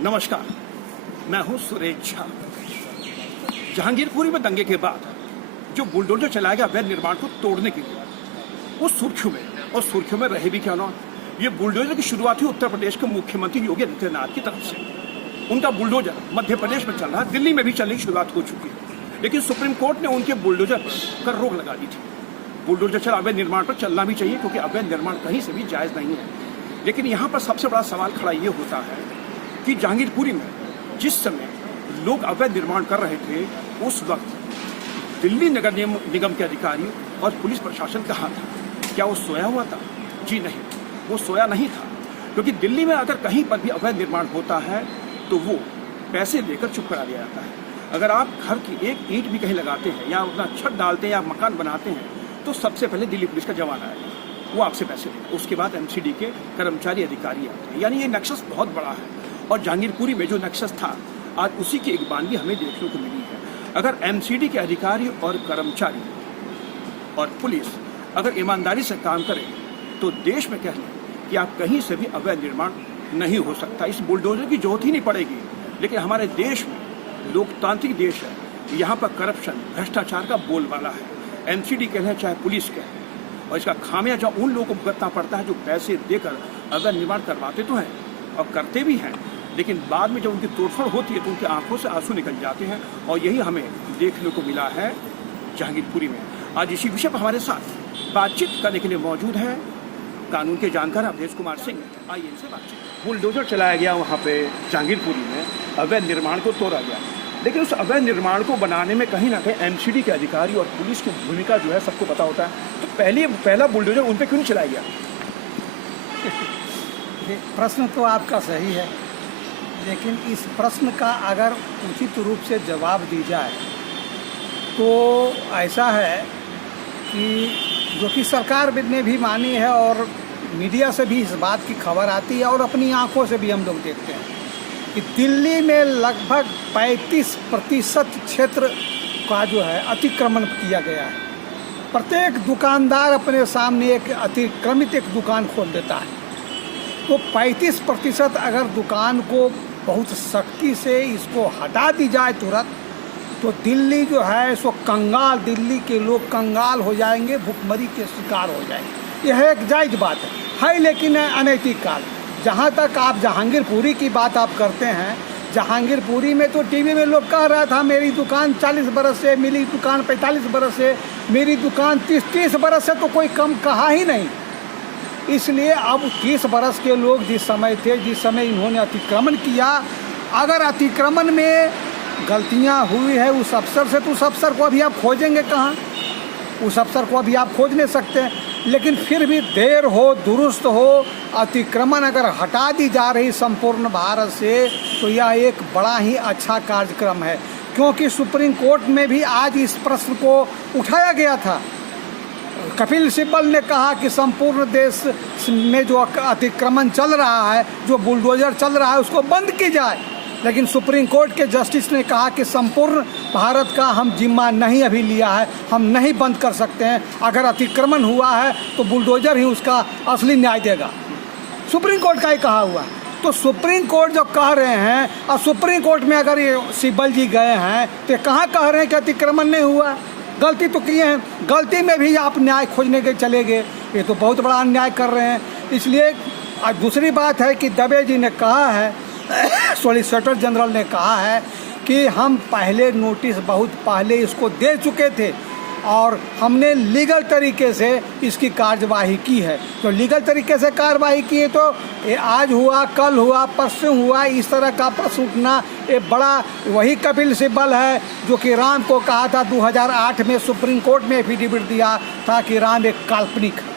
नमस्कार, मैं हूं सुरेश झा। जहांगीरपुरी में दंगे के बाद जो बुलडोजर चलाया गया अवैध निर्माण को तोड़ने के लिए, उस सुर्खियों में रहे भी क्या ना, ये बुलडोजर की शुरुआत हुई उत्तर प्रदेश के मुख्यमंत्री योगी आदित्यनाथ की तरफ से। उनका बुलडोजर मध्य प्रदेश में चल रहा है, दिल्ली में भी चलने की शुरुआत हो चुकी है, लेकिन सुप्रीम कोर्ट ने उनके बुलडोजर पर रोक लगा दी थी। बुलडोजर चला अवैध निर्माण पर चलना भी चाहिए, क्योंकि अवैध निर्माण कहीं से भी जायज़ नहीं है। लेकिन यहाँ पर सबसे बड़ा सवाल खड़ा ये होता है कि जहांगीरपुरी में जिस समय लोग अवैध निर्माण कर रहे थे, उस वक्त दिल्ली नगर निगम के अधिकारी और पुलिस प्रशासन कहाँ था? क्या वो सोया हुआ था? जी नहीं, वो सोया नहीं था। क्योंकि दिल्ली में अगर कहीं पर भी अवैध निर्माण होता है तो वो पैसे देकर चुप करा दिया जाता है। अगर आप घर की एक ईंट भी कहीं लगाते हैं या अपना छत डालते हैं या मकान बनाते हैं, तो सबसे पहले दिल्ली पुलिस का जवान आएगा, वो आपसे पैसे देगा। उसके बाद एमसीडी के कर्मचारी अधिकारी आते हैं। यानी ये नक्शस बहुत बड़ा है। और जहांगीरपुरी में जो नक्शस था, आज उसी की एक बानगी हमें देखने को मिली है। अगर एमसीडी के अधिकारी और कर्मचारी और पुलिस अगर ईमानदारी से काम करें तो देश में कह लें कि आप कहीं से भी अवैध निर्माण नहीं हो सकता। इस बुलडोजर की जरूरत ही नहीं पड़ेगी। लेकिन हमारे देश में लोकतांत्रिक देश है, यहाँ पर करप्शन, भ्रष्टाचार का बोलबाला है। एमसीडी कहें चाहे पुलिस कहें, और इसका खामियाजा उन लोगों को भुगतना पड़ता है जो पैसे देकर अवैध निर्माण करवाते तो हैं और करते भी हैं, लेकिन बाद में जब उनकी तोड़फोड़ होती है तो उनकी आंखों से आंसू निकल जाते हैं। और यही हमें देखने को मिला है जहांगीरपुरी में। आज इसी विषय पर हमारे साथ बातचीत करने के लिए मौजूद है कानून के जानकार अवधेश कुमार सिंह। आइए इनसे बातचीत। बुलडोजर चलाया गया वहाँ पे जहांगीरपुरी में, अवैध निर्माण को तोड़ा गया, लेकिन उस अवैध निर्माण को बनाने में कहीं ना कहीं एमसीडी के अधिकारी और पुलिस की भूमिका जो है सबको पता होता है। तो पहला बुलडोजर उन पर क्यों नहीं चलाया गया? प्रश्न तो आपका सही है, लेकिन इस प्रश्न का अगर उचित रूप से जवाब दी जाए तो ऐसा है कि जो कि सरकार ने भी मानी है और मीडिया से भी इस बात की खबर आती है और अपनी आंखों से भी हम लोग देखते हैं कि दिल्ली में लगभग 35% क्षेत्र का जो है अतिक्रमण किया गया है। प्रत्येक दुकानदार अपने सामने एक अतिक्रमित एक दुकान खोल देता है। तो 35% अगर दुकान को बहुत सख्ती से इसको हटा दी जाए तुरंत, तो दिल्ली जो है सो कंगाल, दिल्ली के लोग कंगाल हो जाएंगे, भुखमरी के शिकार हो जाएंगे। यह एक जायज़ बात है, लेकिन अनैतिक कार्य। जहाँ तक आप जहांगीरपुरी की बात आप करते हैं, जहांगीरपुरी में तो टीवी में लोग कह रहा था मेरी दुकान 40 बरस से, मेरी दुकान 45 बरस से, मेरी दुकान 30 बरस से, तो कोई कम कहा ही नहीं। इसलिए अब 30 बरस के लोग जिस समय थे, जिस समय इन्होंने अतिक्रमण किया, अगर अतिक्रमण में गलतियां हुई है उस अफसर से, तो उस अफसर को अभी आप खोजेंगे कहाँ? उस अफसर को अभी आप खोज नहीं सकते। लेकिन फिर भी देर हो दुरुस्त हो, अतिक्रमण अगर हटा दी जा रही संपूर्ण भारत से, तो यह एक बड़ा ही अच्छा कार्यक्रम है। क्योंकि सुप्रीम कोर्ट में भी आज इस प्रश्न को उठाया गया था। कपिल सिब्बल ने कहा कि संपूर्ण देश में जो अतिक्रमण चल रहा है, जो बुलडोजर चल रहा है, उसको बंद की जाए। लेकिन सुप्रीम कोर्ट के जस्टिस ने कहा कि संपूर्ण भारत का हम जिम्मा नहीं अभी लिया है, हम नहीं बंद कर सकते हैं। अगर अतिक्रमण हुआ है तो बुलडोजर ही उसका असली न्याय देगा। सुप्रीम कोर्ट का ही कहा हुआ है। तो सुप्रीम कोर्ट जो कह रहे हैं, और सुप्रीम कोर्ट में अगर ये सिब्बल जी गए हैं तो कहाँ कह रहे हैं कि अतिक्रमण नहीं हुआ? गलती तो किए हैं, गलती में भी आप न्याय खोजने के चले गए, ये तो बहुत बड़ा अन्याय कर रहे हैं। इसलिए दूसरी बात है कि दवे जी ने कहा है, सॉलिसिटर जनरल ने कहा है कि हम पहले नोटिस बहुत पहले इसको दे चुके थे और हमने लीगल तरीके से इसकी कार्यवाही की है। तो लीगल तरीके से कार्यवाही की है तो ये आज हुआ, कल हुआ, परसों हुआ, इस तरह का प्रश्न उठना ये बड़ा, वही कपिल सिब्बल है जो कि राम को कहा था 2008 में सुप्रीम कोर्ट में एफिडेविट दिया था कि राम एक काल्पनिक है।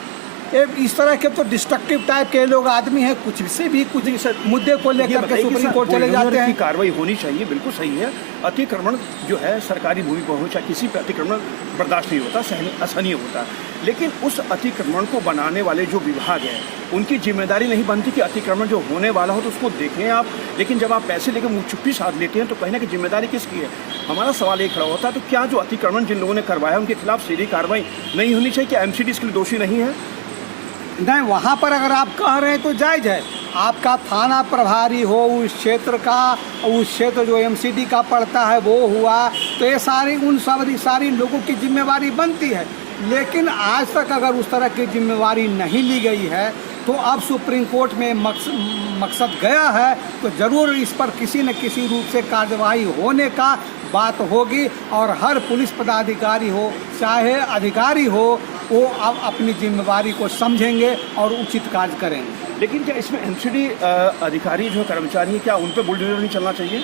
इस तरह के तो डिस्ट्रक्टिव टाइप के लोग आदमी हैं, कुछ से भी कुछ मुद्दे को लेकर के सुप्रीम कोर्ट चले जाते हैं। कार्रवाई होनी चाहिए, बिल्कुल सही है। अतिक्रमण जो है सरकारी भूमि पर हो, चाहे किसी पर अतिक्रमण बर्दाश्त नहीं होता, असहनीय होता है। लेकिन उस अतिक्रमण को बनाने वाले जो विभाग हैं, उनकी जिम्मेदारी नहीं बनती कि अतिक्रमण जो होने वाला हो तो उसको देखें आप। लेकिन जब आप पैसे लेकर मुँह चुप्पी साध लेते हैं तो कहीं ना कहीं जिम्मेदारी किसकी है? हमारा सवाल ये खड़ा होता है, तो क्या जो अतिक्रमण जिन लोगों ने करवाया उनके खिलाफ सीधी कार्रवाई नहीं होनी चाहिए? क्या एमसीडी इसके लिए दोषी नहीं है? नहीं, वहाँ पर अगर आप कह रहे हैं तो जायज़ है, आपका थाना प्रभारी हो उस क्षेत्र का, उस क्षेत्र जो एमसीडी का पड़ता है वो हुआ, तो ये सारी लोगों की जिम्मेवारी बनती है। लेकिन आज तक अगर उस तरह की जिम्मेवारी नहीं ली गई है तो अब सुप्रीम कोर्ट में मकसद गया है तो ज़रूर इस पर किसी न किसी रूप से कार्रवाई होने का बात होगी और हर पुलिस पदाधिकारी हो चाहे अधिकारी हो वो अब अपनी जिम्मेवारी को समझेंगे और उचित कार्य करेंगे। लेकिन क्या इसमें एमसीडी अधिकारी जो कर्मचारी हैं, क्या उन पर बुलडोजर नहीं चलना चाहिए?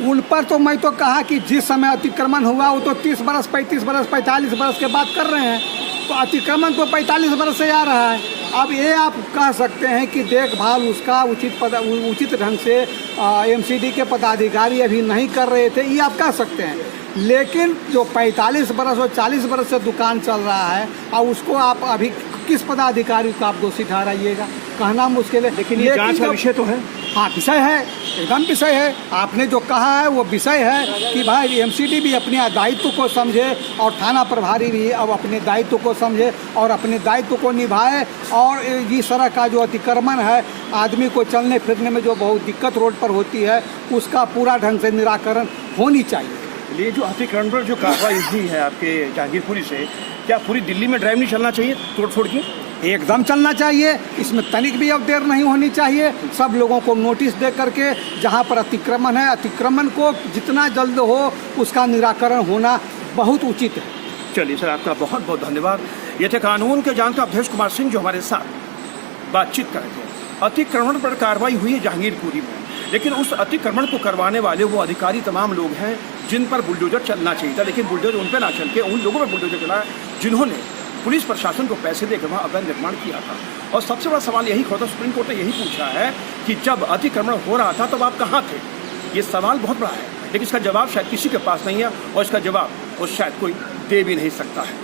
उन पर तो मैं तो कहा कि जिस समय अतिक्रमण हुआ वो तो 30 बरस 35 बरस 45 बरस के बात कर रहे हैं, तो अतिक्रमण तो 45 बरस से आ रहा है। अब ये आप कह सकते हैं कि देखभाल उसका उचित ढंग से एमसीडी के पदाधिकारी अभी नहीं कर रहे थे, ये आप कह सकते हैं। लेकिन जो 45 बरस और 40 बरस से दुकान चल रहा है और उसको आप अभी किस पदाधिकारी को आप दोषी ठहराइएगा, कहना मुश्किल है। लेकिन ये जांच का विषय तो है। हाँ, विषय है, एकदम विषय है। आपने जो कहा है वो विषय है कि भाई एमसीडी भी अपने दायित्व को समझे और थाना प्रभारी भी अब अपने दायित्व को समझे और अपने दायित्व को निभाए। और इस तरह का जो अतिक्रमण है, आदमी को चलने फिरने में जो बहुत दिक्कत रोड पर होती है, उसका पूरा ढंग से निराकरण होनी चाहिए। ये जो अतिक्रमण पर जो कार्रवाई हुई है आपके जहांगीरपुरी से, क्या पूरी दिल्ली में ड्राइव नहीं चलना चाहिए तोड़ फोड़ की? एकदम चलना चाहिए, इसमें तनिक भी अब देर नहीं होनी चाहिए। सब लोगों को नोटिस दे करके जहां पर अतिक्रमण है, अतिक्रमण को जितना जल्द हो उसका निराकरण होना बहुत उचित है। चलिए सर, आपका बहुत बहुत धन्यवाद। ये थे कानून के जानकार अवधेश कुमार सिंह जो हमारे साथ बातचीत कर रहे थे। अतिक्रमण पर कार्रवाई हुई है जहांगीरपुरी में, लेकिन उस अतिक्रमण को करवाने वाले वो अधिकारी तमाम लोग हैं जिन पर बुलडोजर चलना चाहिए था, लेकिन बुलडोजर उन पर ना चल के उन लोगों पर बुलडोजर चला जिन्होंने पुलिस प्रशासन को पैसे देकर वहाँ अवैध निर्माण किया था। और सबसे बड़ा सवाल यही होता, सुप्रीम कोर्ट ने यही पूछा है कि जब अतिक्रमण हो रहा था तब आप कहाँ थे? ये सवाल बहुत बड़ा है, लेकिन इसका जवाब शायद किसी के पास नहीं है और इसका जवाब वो शायद कोई दे भी नहीं सकता है।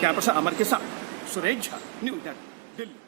कैमरा पर्सन अमर के साथ सुरेश झा, न्यूज़ 9 दिल्ली।